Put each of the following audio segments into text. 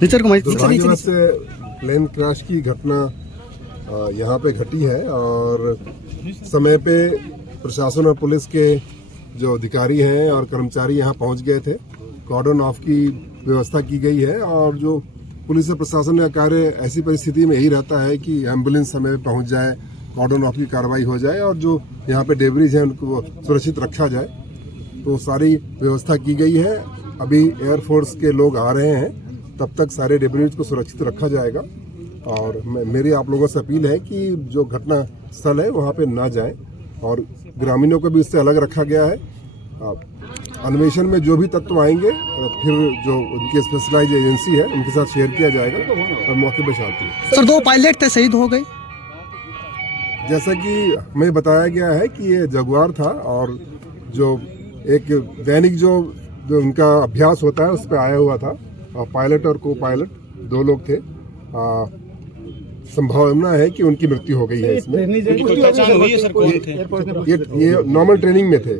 दुर्भाग्यवश से plane crash की घटना यहाँ पे घटी है और समय पे प्रशासन और पुलिस के जो अधिकारी हैं और कर्मचारी यहाँ पहुँच गए थे। कॉर्डन ऑफ की व्यवस्था की गई है और जो पुलिस और प्रशासन का कार्य ऐसी परिस्थिति में यही रहता है कि एम्बुलेंस समय पे पहुँच जाए, कॉर्डन ऑफ की कार्रवाई हो जाए और जो यहाँ पे डेब्रीज हैं उनको सुरक्षित रखा जाए। तो सारी व्यवस्था की गई है। अभी एयरफोर्स के लोग आ रहे हैं, तब तक सारे डेब्रीज को सुरक्षित रखा जाएगा। और मेरी आप लोगों से अपील है कि जो घटना स्थल है वहाँ पे ना जाएं और ग्रामीणों को भी इससे अलग रखा गया है। अन्वेषण में जो भी तत्व आएंगे फिर जो उनकी स्पेशलाइज एजेंसी है उनके साथ शेयर किया जाएगा और मौके पर शांति। सर 2 पायलट थे शहीद हो गए। जैसा कि हमें बताया गया है कि ये जगुआर था और जो एक दैनिक जो उनका अभ्यास होता है उस पर आया हुआ था। पायलट और को पायलट 2 लोग थे। संभावना है कि उनकी मृत्यु हो गई है इसमें। ये नॉर्मल ट्रेनिंग में थे।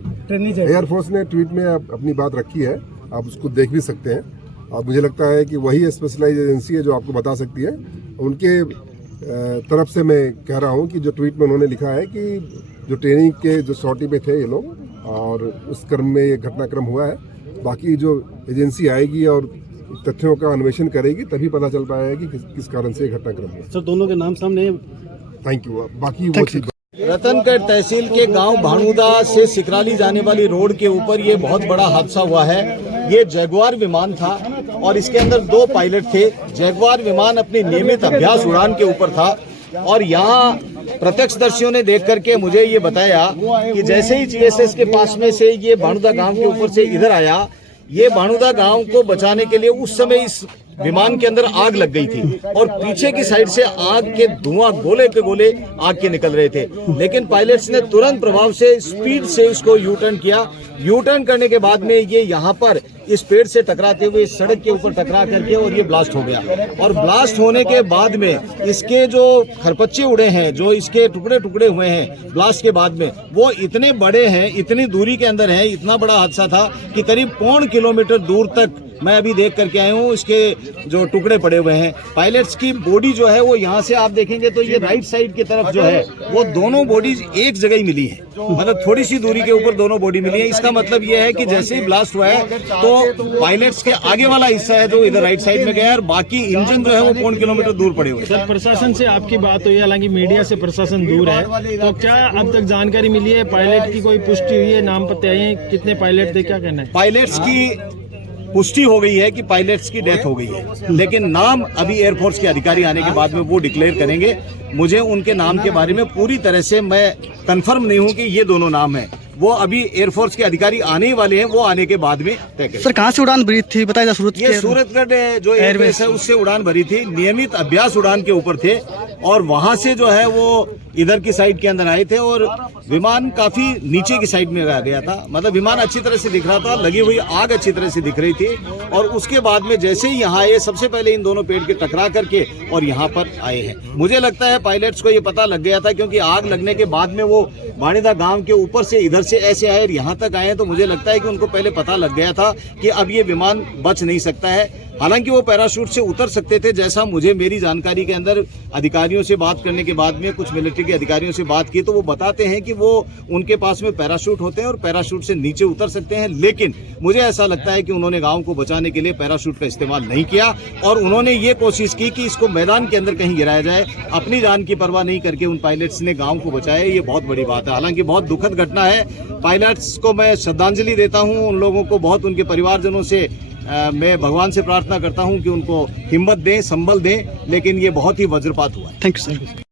एयरफोर्स ने ट्वीट में अपनी बात रखी है, आप उसको देख भी सकते हैं। और मुझे लगता है कि वही स्पेशलाइज एजेंसी है जो आपको बता सकती है। उनके तरफ से मैं कह रहा हूं कि जो ट्वीट में उन्होंने लिखा है कि जो ट्रेनिंग के जो सॉर्टी पे थे ये लोग और उस क्रम में ये घटनाक्रम हुआ है। बाकी जो एजेंसी आएगी और तथ्यों का अन्वेषण करेगी तभी पता चल पाएगा कि किस कारण से ये घटनाक्रम हुआ। सर दोनों के नाम सामने है। Thank you. बाकी वो चीज रतनगढ़ तहसील के गांव भाणुदा से सिकराली जाने वाली रोड के ऊपर ये बहुत बड़ा हादसा हुआ है। ये जगुआर विमान था और इसके अंदर 2 पायलट थे। जगुआर विमान अपनी नियमित अभ्यास उड़ान के ऊपर था और यहाँ प्रत्यक्षदर्शियों ने देख करके मुझे ये बताया कि जैसे ही जीएसएस के पास में से ये भाणुदा गांव के ऊपर से इधर आया, ये भाणुदा गांव को बचाने के लिए उस समय इस विमान के अंदर आग लग गई थी और पीछे की साइड से आग के धुआं गोले पे गोले आग के निकल रहे थे। लेकिन पायलट्स ने तुरंत प्रभाव से स्पीड से इसको यू टर्न किया। यू टर्न करने के बाद में ये यहाँ पर इस पेड़ से टकराते हुए सड़क के ऊपर टकरा करके और ये ब्लास्ट हो गया। और ब्लास्ट होने के बाद में इसके जो खरपच्चे उड़े हैं, जो इसके टुकड़े टुकड़े हुए हैं ब्लास्ट के बाद में, वो इतने बड़े हैं, इतनी दूरी के अंदर है। इतना बड़ा हादसा था कि करीब 1.25 किलोमीटर दूर तक मैं अभी देख करके आया हूँ, इसके जो टुकड़े पड़े हुए हैं। पायलट्स की बॉडी जो है वो यहाँ से आप देखेंगे तो ये राइट साइड की तरफ जो है वो दोनों बॉडीज एक जगह ही मिली है, मतलब थोड़ी सी दूरी के ऊपर दोनों बॉडी मिली है। इसका मतलब ये है कि जैसे ही ब्लास्ट हुआ है तो पायलट्स के आगे वाला हिस्सा है जो इधर राइट साइड में गया है और बाकी इंजन जो है वो 1.25 किलोमीटर दूर पड़े हुए। सर प्रशासन से आपकी बात हुई, हालांकि मीडिया से प्रशासन दूर है, तो क्या अब तक जानकारी मिली है? पायलट की कोई पुष्टि हुई है? नाम पते आए हैं? कितने पायलट थे? क्या कहना है? पायलट्स की पुष्टि हो गई है कि पायलट्स की डेथ हो गई है, लेकिन नाम अभी एयरफोर्स के अधिकारी आने के बाद में वो डिक्लेयर करेंगे। मुझे उनके नाम के बारे में पूरी तरह से मैं कंफर्म नहीं हूं कि ये दोनों नाम हैं। वो अभी एयरफोर्स के अधिकारी आने ही वाले हैं, वो आने के बाद में तय करेंगे। सर कहाँ से उड़ान भरी थी बताइए? ये सूरतगढ़ जो एयरबेस है उससे उड़ान भरी थी। नियमित अभ्यास उड़ान के ऊपर थे और वहां से जो है वो इधर की साइड के अंदर आए थे और विमान काफी नीचे की साइड में आ गया था। मतलब विमान अच्छी तरह से दिख रहा था, लगी हुई आग अच्छी तरह से दिख रही थी और उसके बाद में जैसे ही यहाँ आए, सबसे पहले इन दोनों पेड़ के टकरा करके और यहाँ पर आए हैं। मुझे लगता है पायलट्स को ये पता लग गया था, क्योंकि आग लगने के बाद में वो भाणुदा गांव के ऊपर से इधर से ऐसे आए और यहाँ तक आए, तो मुझे लगता है कि उनको पहले पता लग गया था कि अब ये विमान बच नहीं सकता है। हालांकि वो पैराशूट से उतर सकते थे, जैसा मुझे मेरी जानकारी के अंदर अधिकारियों से बात करने के बाद में, कुछ मिलिट्री के अधिकारियों से बात की तो वो बताते हैं कि वो उनके पास में पैराशूट होते हैं और पैराशूट से नीचे उतर सकते हैं। लेकिन मुझे ऐसा लगता है कि उन्होंने गांव को बचाने के लिए पैराशूट का इस्तेमाल नहीं किया और उन्होंने ये कोशिश की कि इसको मैदान के अंदर कहीं गिराया जाए। अपनी जान की परवाह नहीं करके उन पायलट्स ने गाँव को बचाया, ये बहुत बड़ी बात है। हालांकि बहुत दुखद घटना है। पायलट्स को मैं श्रद्धांजलि देता हूँ, उन लोगों को बहुत, उनके परिवारजनों से मैं भगवान से प्रार्थना करता हूं कि उनको हिम्मत दें, संबल दें, लेकिन ये बहुत ही वज्रपात हुआ है। Thank you sir.